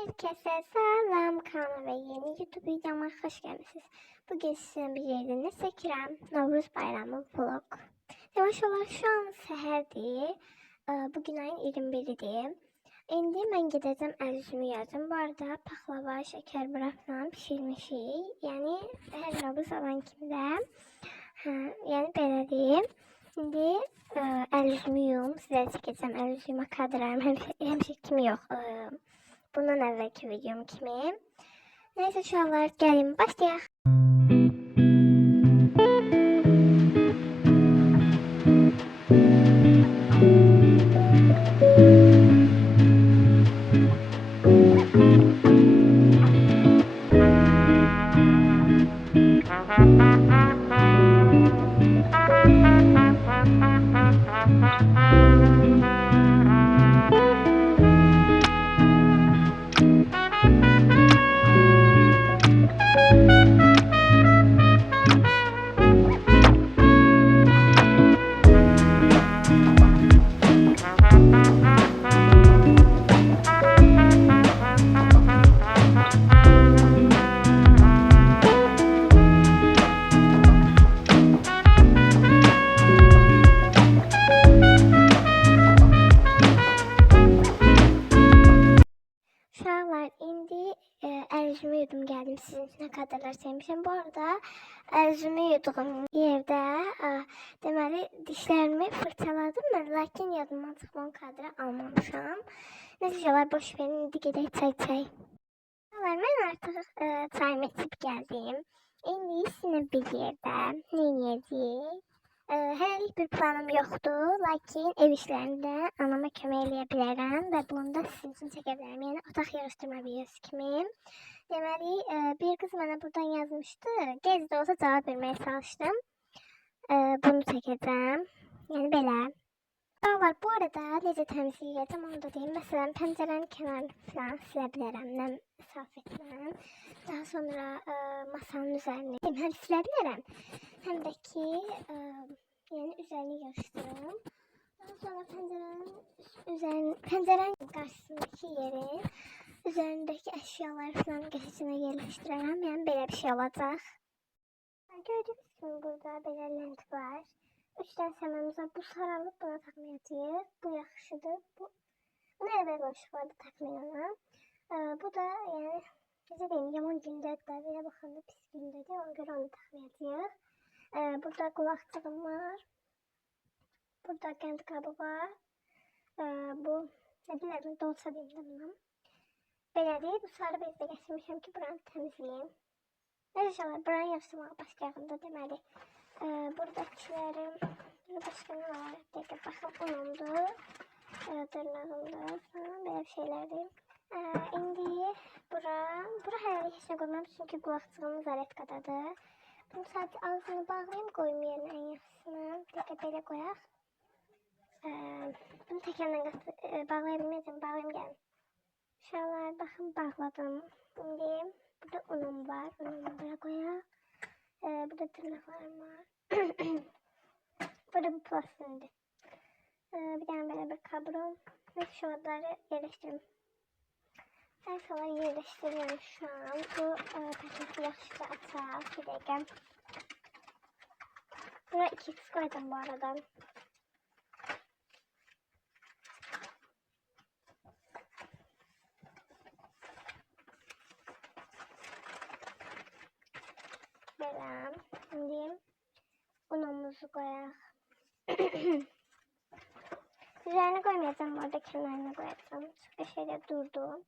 Herkese selam kanal ve yeni YouTube videoma hoş geldiniz. Bugün sizinle bir yerden çəkirəm. Novruz bayramı vlog. Yavaş yavaş şu an səhərdir. Bugün ayın 21'idir. İndi mən gedəcəm əl-üzümü yuyacam. Bu arada paxlava, şəkər bırakla pişirmişik. Yəni hər Novruz olan kimi də. Yəni belədir. Şimdi əl-üzümü yuyum. Sizə çəkəcəm əl-üzümə kadrlarım. Həmişə kimi yox. Bundan əvvəlki videom kimi. Neyse şu anlar gəlin başlayaq. İndi əl-üzümü yudum gəldim. Sizin üçün nə qədərlər sevmişəm. Bu arada əl-üzümü yuduğum yerdə deməli dişlərimi fırçaladım mən, lakin yadımdan çıxan kadrı almamışam. Neyse şeyler boş verin, indi gedək çay içək. Mən artıq çayımı içib gəldim. İndi sizinlə bir yerdə nə edəcəyik? Hələlik bir planım yoxdur, lakin ev işlərində anama kömək eləyə bilərəm və bunu da sizin üçün çəkə bilərəm. Yəni otaq yığışdırma videosu kimi. Deməli, bir qız mənə buradan yazmışdı. Gec də olsa cavab verməyə çalışdım. Bunu çəkəcəm. Yəni belə. Var, bu arada necə təmizlik edəcəm onu da deyim. Məsələn, pəncərənin kənarını falan silə bilərəm, nəm safetlə. Daha sonra masanın üzərini həm silə bilərəm. Həm də ki, yəni üzərini yığışdırırım. Daha sonra pəncərənin qarşısındakı yerin üzərindəki əşyaları falan qəşəngcə yerləşdirərəm. Yəni belə bir şey olacaq. Gördüyünüz kimi burada belə lent var. 3 tane səməmiz var. Bu saralıb buna takmayacağıq. Bu yaxşıdır. Bunu evə qoşub var da takmayana. Bu da yəni necə deyim, yaman gündədir də, belə baxanda pis gündədir. Ona görə onu takmayacağıq. Burada qulaqçığım var. Burada qənd qabı var. Bu nə deyirlər, dolça deyim də buna. Belədir. Bu sarı bezdə gətirmişəm ki, buranı təmizləyim. Neyse şeyler, buranı yapsamağa başlayağında deməli. Buradakilerim, başka ne var? Tekrar bakın, unumdur, dırnağımdır falan, böyle şeylerdir. İndi bura hələ heç nə qoymam, çünki qulaqçığım zaretkadadır. Bunu sadece ağzını bağlayayım, qoyum yerinə ən yaxşısını. Tekrar belə qoyaq. Bunu təkərlə bağlaya bilməyəcəm, bağlayayım gəlin. Uşaqlar, baxın, bağladım. İndi burada unum var, unumu bura qoyaq. Burada tırnaklarım var. Burada bu plastiğimdir. Bir tane böyle bir kablo. Ve şu adları yerleştiririm. Ben sonra yerleştiriyorum şu an. Bu paketi yaxşıca açaq. Bir dakika. Buna 2x koydum bu arada. Böyle. Şimdi unumuzu koyaq. Üzerine koymayacağım, bu arada kenarına koyacağım. Çünkü şeyde durdu.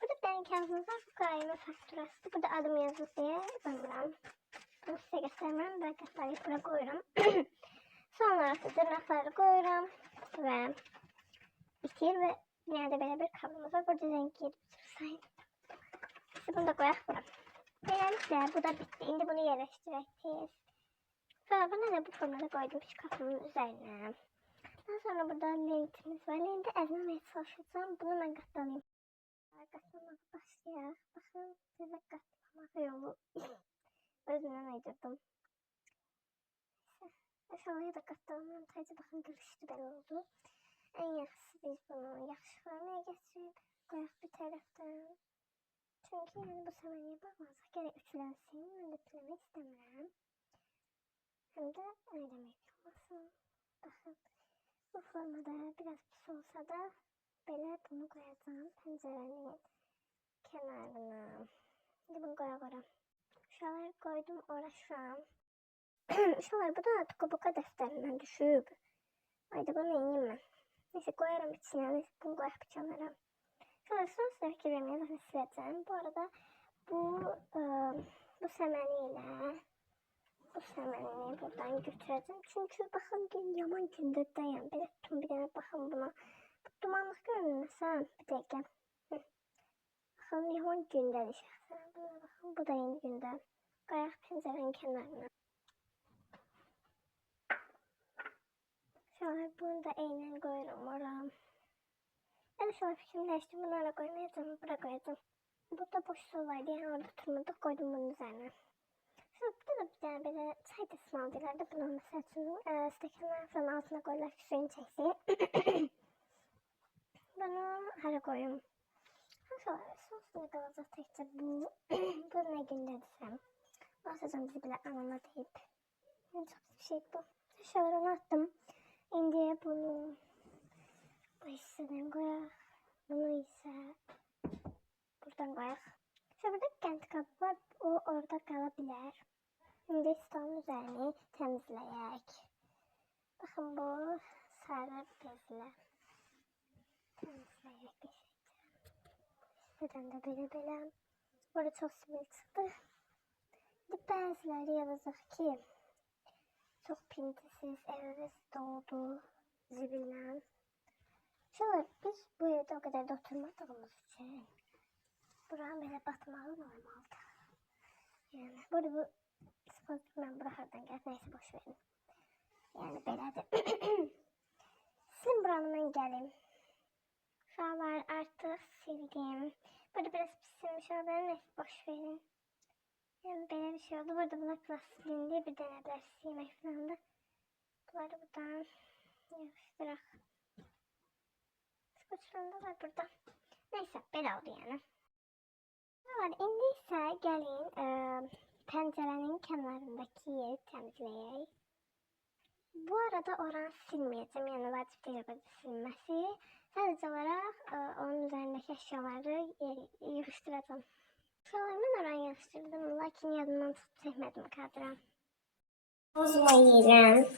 Burada bir tane kağıdımız var. Bu kayma fakturası. Burada adım yazılı diye koyuyorum. Bunu size göstermem. Ben kasayı buraya koyuyorum. Sonra tırnakları koyuyorum. Ve bitir ve yine de böyle bir kablomuz var. Burada renk yedi sayın. İşte bunu da koyaq bura. Beləliklə, bu da bitti. İndi bunu yerləşdirəcəyik. Sonra bunu da bu formada koydum şkafımın üzerine. Daha sonra burada lentimiz var. Lenti əzməməyə çalışacağım. Bunu mən qatlanayım. Qatlamağa başlayaq. Baxın, sizə qatlamağa yolu özümdən uydurdum. Aşağıya da qatlanmam. Sadəcə baxın, qırışdı belə oldu. Ən yaxşısı biz bunu yaxşı formaya gətirib qoyaq bir tərəfdən. Çünkü yani bu semeniye bakmasak gerek ütülensin. Ben de ütülemek istemiyorum. Hem de öyle demek olmasın. Bakın bu formada biraz pis olsa da böyle bunu koyacağım pencerenin kenarına. Şimdi bunu koyalım. Şuraları koydum uğraşıram. Şuralar bu da tukabuka defterinden düşüp. Haydi bunu yiyeyim ben. Neyse koyarım içine. Neyse bunu koyup kenara. Şuraları sos dökürüm. Zaten sileceğim. Bu arada bu semeniyle bu semeni buradan götüreceğim. Çünkü bakın gün yaman gündərdəyəm. Belə tutun bir dənə baxın buna. Bu dumanlıq görünməsən bir dəqiqə. Bakın yaman gündədir şəxsən. Buna bakın bu da yeni gündə. Qayaq pəncərənin kənarına. Şöyle bunu da eynən qoyuram oram. Ya da şöyle fikrim değişti. Bunları koymayacağım. Bura koyacağım. Burada boş su vardı. Yani orada turmadık koydum bunun üzerine. Burada da bir tane böyle çay tasını aldılar da bunu mesela için stekanlar falan altına koyular ki suyunu çeksin. Bunu hara koyayım. Sonra sosuna kalacak tekçe bu. Bu ne günde desem. Basacağım bizi bile anama deyip. Yani çok bir şey bu. Şöyle onu attım. Şimdi bunu bu hisseden koyak. Bunu ise buradan koyak. Şöyle burada kendi kabı var. O orada kalabilir. Şimdi stolun üzerini temizleyek. Bakın bu sarı bezle. Temizleyek bir şey. Neden de böyle. Burada çok sivil çıktı. Bazıları yazacak ki çok pintisiz evimiz doldu zibilden. Şöyle biz bu evde o kadar da oturmadığımız için buranın böyle batmağı normaldi. Yani burada bu sponsor ben buralardan gelip neyse boş verin. Yani belədir. Sizin buranı mən gəlim. Şuralar artıq sildim. Burada biraz pisilmiş oldu. Neyse boş verin. Yani böyle bir şey oldu. Burada bunlar plastilindi. Bir denediler silmek falan da. Bunları buradan yapıştırak. Skoçlarında var burada. Neyse böyle oldu yani. İndi ise gelin pencerenin kenarındaki yeri temizleyeyim. Bu arada oranı silmeyeceğim. Yani vacip değil burada silmesi. Sadece olarak onun üzerindeki eşyaları yığıştıracağım. Şuralarımın oranı yığıştırdım. Lakin yadımdan tutup çekmedim kadra. Bozma yiyelim.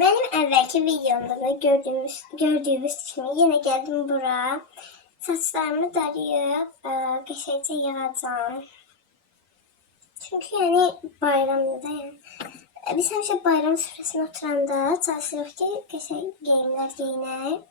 Benim evvelki videomda da gördüğünüz kimi yine geldim buraya. Saçlarımı darayıp geçece yığacağım. Çünkü yani bayramda yani. Biz hemşe bayram süfresine oturanda çalışırıq ki geçey giyimler giyinək.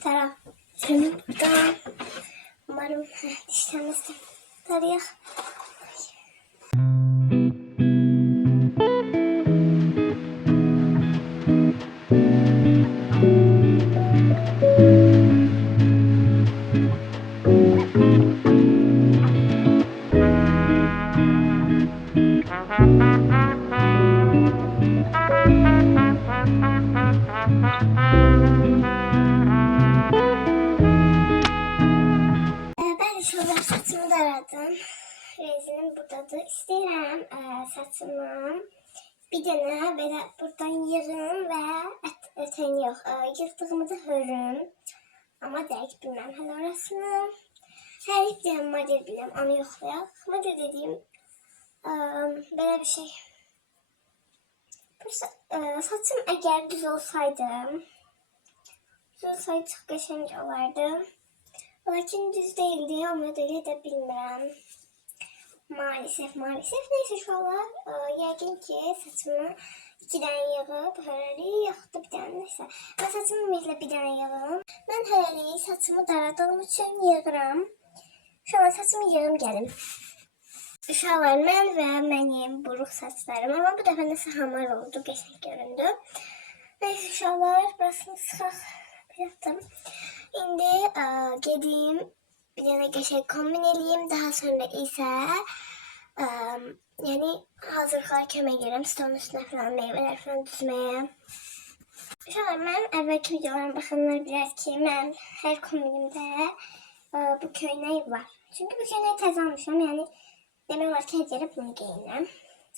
Taraf sürümü burada. Umarım dişlerimizi darayıq. başladı. İstəyirəm saçımı bir dənə belə buradan yığım və ətən yox, yığdığımı da hörüm. Amma dəqiq bilməm hələ orasını. Hər bir dənə model biləm, onu yoxlayaq. Model dediyim belə bir şey. Saçım əgər düz olsaydı, çox qəşəng olardı. Lakin düz değildi, ama öyle de bilmirəm. Maalesef. Neyse uşaqlar, yəqin ki saçımı 2 dənə yığıb hələlik yaxud bir dənə neysə. Ben saçımı ümumiyyətlə bir dənə yığım. Ben hələlik saçımı daradığım üçün yığıram. Şu an saçımı yığım gəlim. Uşaqlar, mən və mənim buruq saçlarım, ama bu dəfə nəsə hamar oldu, qəşəng göründü. Neyse uşaqlar, burasını sıxaq yaptım. İndi gedeyim bir dənə qəşəng kombin eləyim. Daha sonra isə yəni hazırlıqlara kömək edirəm. Stolun üstünə falan meyvələr falan düzməyə. Uşaqlar, mən əvvəlki videolarıma baxanlar bilər ki, mən hər kombinimdə bu köynək var. Çünki bu köynəyi təzə almışam. Yəni demək olar ki, hər yerə bunu geyinirəm.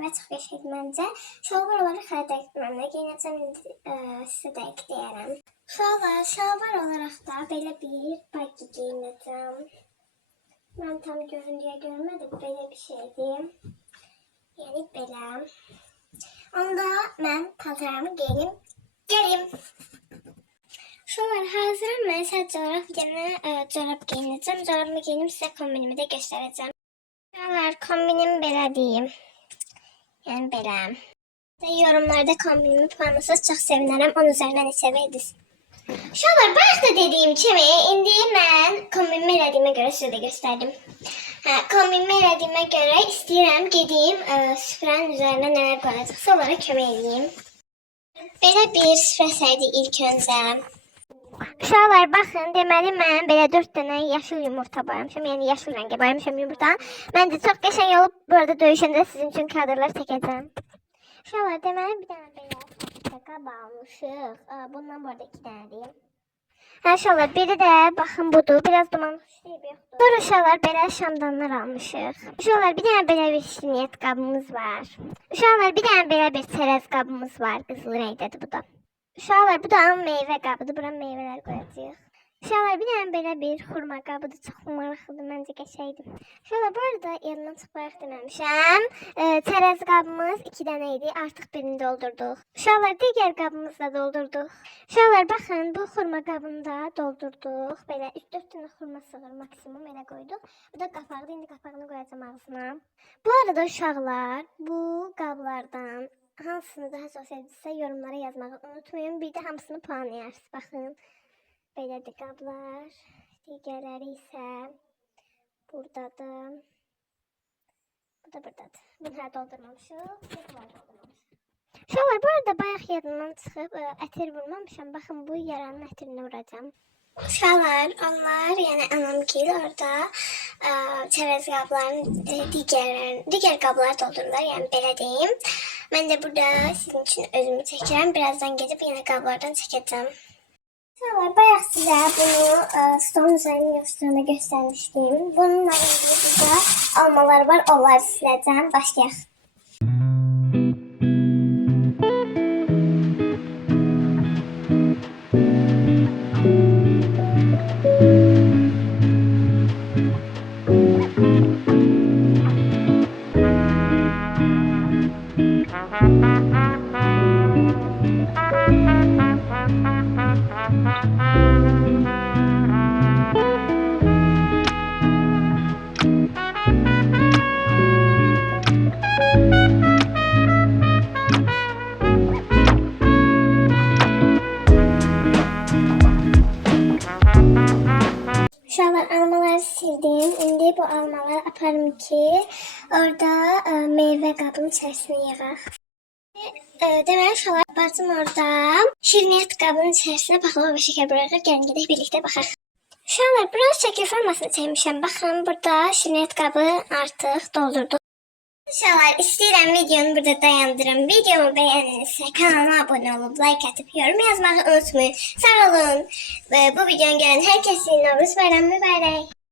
Və çox qəşəng məncə. Şalvar olaraq hələ dəqiq bilməm nə geyinəcəm, indi sizə dəqiq deyərəm. Şalvar olaraq da belə bir baggy geyinəcəm. Mən tam göründüyə görmədim, belə bir şeydir. Yəni belə. Onda mən paltarımı geyinim, gəlim. Şalvar hazıram, mən sadəcə olaraq bir dənə corab geyinəcəm. Corabımı geyinim, sizə kombinimi də göstərəcəm. Şalvar, kombinim belə deyim. Yəni belə. Yorumlarda kombinimi puanlasınız, çox sevinərəm. 10 üzərindən neçə verdiniz? Şalvar, bayaq da dediyim kimi, indi mən kombinimi elədiyimə görə sizə də göstərdim. Kombinimi elədiyimə görə istəyirəm gedeyim süfrənin üzərinə nələr qoyacaqsa onlara kömək edeyim. Belə bir süfrə səydi ilk öncə. Uşaqlar, baxın, deməli mən belə 4 dənə yaşıl yumurta boyamışam. Yəni yaşıl rəngə boyamışam yumurtanı. Məncə çox qəşəng olub. Bu arada döyüşəndə sizin üçün kadrlar çəkəcəm. Uşaqlar, deməli bir dənə belə qab almışıq. Bundan bu arada 2 dənə deyim. Uşaqlar, biri də baxın budur. Biraz dumanlı şey yoxdur. Sonra uşaqlar belə şamdanlar almışıq. Uşaqlar, bir dənə belə bir şirniyyat qabımız var. Uşaqlar, bir dənə belə bir çərəz qabımız var. Qızıl rəngdədir bu da. Uşaqlar, bu da meyvə qabıdır. Bura meyvələr qoyacağıq. Uşaqlar, bir dənə belə bir xurma qabıdır. Çox maraqlıdır, məncə qəşəngdir. Uşaqlar, bu arada yadımdan çox bayaq deməmişəm. Çərəz qabımız 2 dənə idi. Artıq birini doldurduq. Uşaqlar, digər qabımızı da doldurduq. Uşaqlar, baxın, bu xurma qabını da doldurduq. Belə 3-4 dənə xurma sığır maksimum elə qoyduq. Bu da qapaqdır. İndi qapağını qoyacağım ağzına. Bu arada uşaqlar, bu qablardan hansını daha çox sevdinizsə yorumlara yazmağı unutmayın. Bir də hamısını puanlayarsınız. Baxın. Belədir qablar. Digərləri isə buradadır. Bu da buradadır. Bunu hələ doldurmamışıq. Uşaqlar, bu arada bayaq yadımdan çıxıb ətir vurmamışam. Baxın, bu yaranın ətirini vuracağım. Uşaqlar, onlar, yəni anamgil orada çərəz qabların digər qabları doldururlar. Yəni belə deyim. Mən də burada sizin üçün özümü çəkirəm. Birazdan gedib yenə qablardan çəkəcəm. Uşaqlar, bayaq sizə bunu stolun üzərində göstərmişdim. Bununla ilgili burada almalar var. Onları siləcəm. Başlayaq. Uşaqlar, almaları sildim. İndi bu almaları aparım ki orada meyvə qabının içərisinə yığaq. Deməli uşaqlar, bacım orada şirniyyat qabının içərisinə baklava və şəkər bırakır. Gəlin gedək birlikdə baxaq. Uşaqlar, biraz şəkil formasını çəkmişəm. Baxın, burada şirniyyat qabı artıq doldurduq. Uşaqlar, istəyirəm videonu burada dayandırım. Videomu bəyəninizsə kanalıma abunə olub, like atıb, yorum yazmağı unutmayın. Sağ olun. Bu videonu görən hər kəsin Novruz bayramı mübarək.